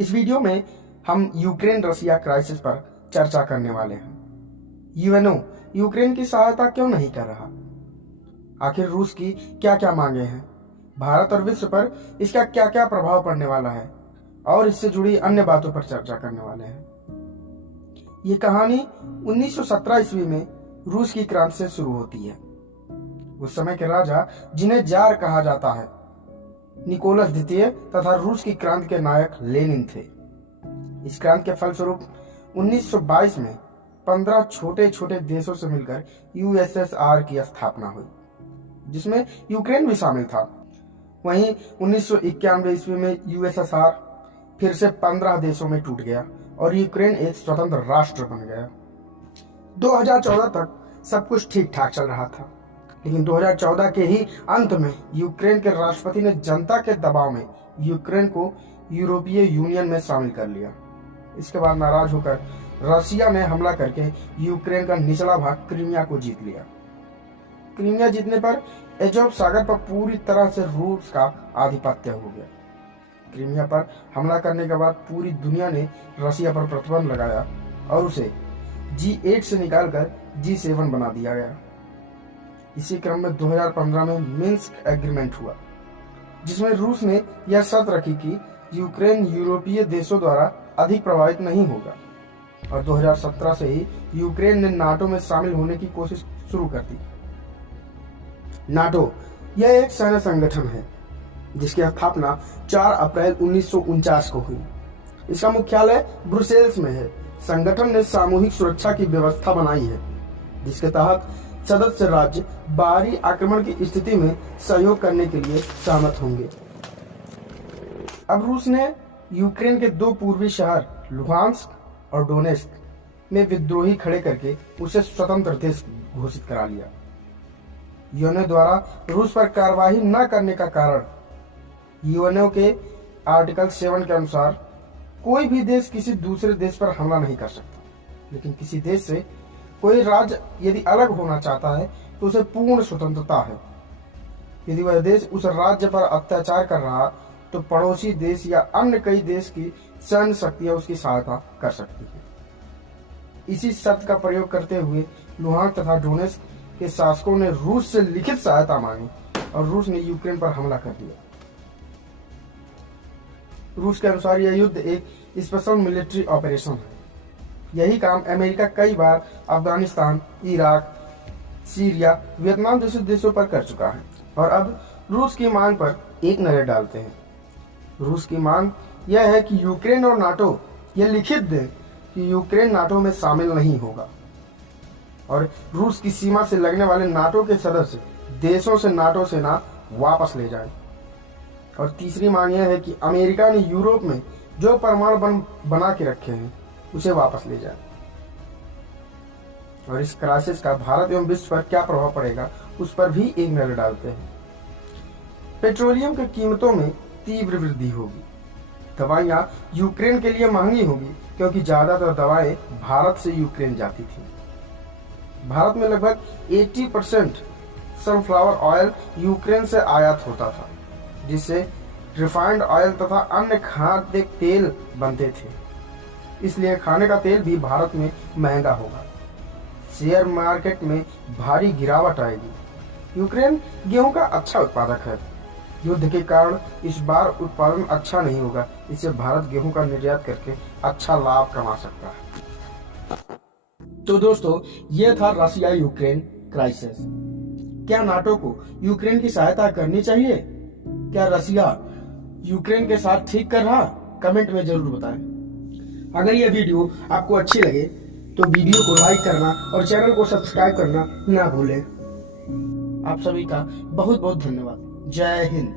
इस वीडियो में हम यूक्रेन रसिया क्राइसिस पर चर्चा करने वाले हैं। यूएनओ यूक्रेन की सहायता क्यों नहीं कर रहा? आखिर रूस की क्या क्या मांगे हैं? भारत और विश्व पर इसका क्या क्या प्रभाव पड़ने वाला है? और इससे जुड़ी अन्य बातों पर चर्चा करने वाले हैं। ये कहानी 1917 ईस्वी में रूस की क्रांति से शुरू होती है। उस समय के राजा, जिन्हें जार कहा जाता है, निकोलस द्वितीय तथा रूस की क्रांति के नायक लेनिन थे। इस क्रांति के फलस्वरूप 1922 में 15 छोटे छोटे देशों से मिलकर यूएसएसआर की स्थापना हुई, जिसमें यूक्रेन भी शामिल था। वहीं 1991 ईस्वी में यूएसएसआर फिर से 15 देशों में टूट गया और यूक्रेन एक स्वतंत्र राष्ट्र बन गया। 2014 तक सब कुछ ठीक ठाक चल रहा था, लेकिन 2014 के ही अंत में यूक्रेन के राष्ट्रपति ने जनता के दबाव में यूक्रेन को यूरोपीय यूनियन में शामिल कर लिया। इसके बाद नाराज होकर रसिया ने हमला करके यूक्रेन का निचला भाग क्रीमिया को जीत लिया। क्रीमिया जीतने पर एजोव सागर पर पूरी तरह से रूस का आधिपत्य हो गया। क्रीमिया पर हमला करने के बाद पूरी दुनिया ने रसिया पर प्रतिबंध लगाया और उसे G8 से निकालकर G7 बना दिया गया। इसी क्रम में 2015 में मिन्स्क एग्रीमेंट हुआ, जिसमें रूस ने यह शर्त रखी कि यूक्रेन यूरोपीय देशों द्वारा अधिक प्रभावित नहीं होगा, और 2017 से ही यूक्रेन ने नाटो में शामिल होने की कोशिश शुरू कर दी। नाटो यह एक सैन्य संगठन है जिसकी स्थापना 4 अप्रैल 1949 को हुई। इसका मुख्यालय ब्रुसेल्स में है। संगठन ने सामूहिक सुरक्षा की व्यवस्था बनाई है, जिसके तहत सदस्य राज्य बाहरी आक्रमण की स्थिति में सहयोग करने के लिए सहमत होंगे। अब रूस ने यूक्रेन के 2 पूर्वी शहर लुहांस्क और डोनेस्क में विद्रोही खड़े करके उसे स्वतंत्र देश घोषित करा लिया। यूएनओ द्वारा रूस पर कार्रवाई न करने का कारण, यूएनओ के आर्टिकल 7 के अनुसार कोई भी देश किसी दूसरे देश पर हमला नहीं कर सकता, लेकिन किसी देश से कोई राज्य यदि अलग होना चाहता है तो उसे पूर्ण स्वतंत्रता है। यदि वह देश उस राज्य पर अत्याचार कर रहा तो पड़ोसी देश या अन्य कई देश की सैन्य शक्तियां उसकी सहायता कर सकती है। इसी शर्त का प्रयोग करते हुए लुहांस्क तथा डोनेस्क के शासकों ने रूस से लिखित सहायता मांगी और रूस ने यूक्रेन पर हमला कर दिया। रूस के अनुसार यह युद्ध एक स्पेशल मिलिट्री ऑपरेशन है। यही काम अमेरिका कई बार अफगानिस्तान, इराक, सीरिया, वियतनाम जैसे देशों पर कर चुका है। और अब रूस की मांग पर एक नजर डालते हैं। रूस की मांग यह है कि यूक्रेन और नाटो यह लिखित दें कि यूक्रेन नाटो में शामिल नहीं होगा और रूस की सीमा से लगने वाले नाटो के सदस्य देशों से नाटो सेना वापस ले जाए। और तीसरी मांग यह है कि अमेरिका ने यूरोप में जो परमाणु बम बना के रखे हैं उसे वापस ले जाए। और इस क्राइसिस का भारत एवं विश्व पर क्या प्रभाव पड़ेगा उस पर भी एक नजर डालते हैं। पेट्रोलियम की कीमतों में तीव्र वृद्धि होगी। दवाइयां यूक्रेन के लिए महंगी होगी क्योंकि ज्यादातर दवाएं भारत से यूक्रेन जाती थी। भारत में लगभग 80% सनफ्लावर ऑयल यूक्रेन से आयात होता था, जिससे रिफाइंड ऑयल तथा अन्य खाद्य तेल बनते थे। इसलिए खाने का तेल भी भारत में महंगा होगा। शेयर मार्केट में भारी गिरावट आएगी। यूक्रेन गेहूं का अच्छा उत्पादक है। युद्ध के कारण इस बार उत्पादन अच्छा नहीं होगा, इससे भारत गेहूं का निर्यात करके अच्छा लाभ कमा सकता है। तो दोस्तों, यह था रसिया यूक्रेन क्राइसिस। क्या नाटो को यूक्रेन की सहायता करनी चाहिए? क्या रसिया यूक्रेन के साथ ठीक कर रहा? कमेंट में जरूर बताएं। अगर यह वीडियो आपको अच्छी लगे तो वीडियो को लाइक करना और चैनल को सब्सक्राइब करना ना भूलें। आप सभी का बहुत बहुत धन्यवाद। जय हिंद।